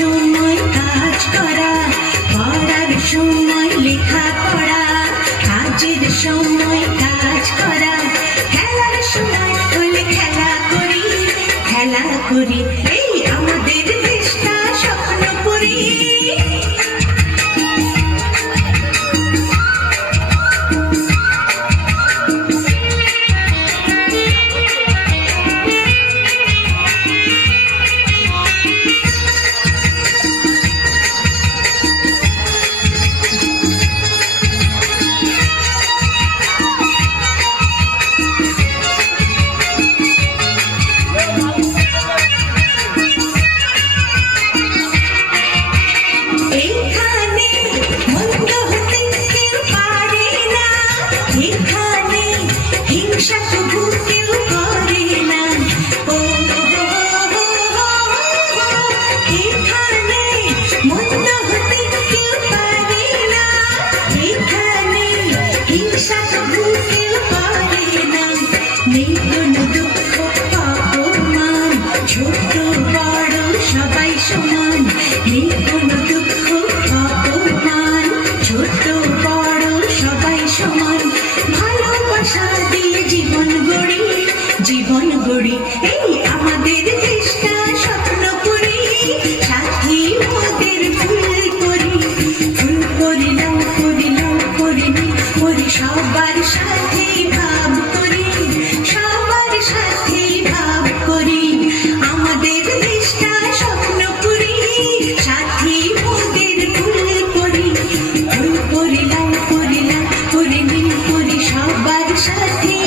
সময় কাজ করা, পড়ার সময় লেখা পড়া, কাজের সময় কাজ করা, খেলার সময় হলে খেলা করি, খেলা করি, এই আমাদের দেশটা স্বপ্ন করি। নেই কোনো দুঃখ অপমান, ছোট বড় সবাই সমান, নেই কোনো দুঃখ অপমান, ছোট বড় সবাই সমান, ভালোবাসা দিয়ে জীবন গড়ি, জীবন গড়ি, এই আমাদের দেশটা স্বপ্ন করি, সাথী মোদের ফুল করি, ফুল করিলাম করিলাম করিনি করি, সবার সাথে ভাব করি, সবার সাথে ভাব করি, আমাদের দেশটা স্বপ্ন করি, সাথী মোদের ফুল করি, ফুল করিলাম করিলাম করিনি করি, সবার সাথে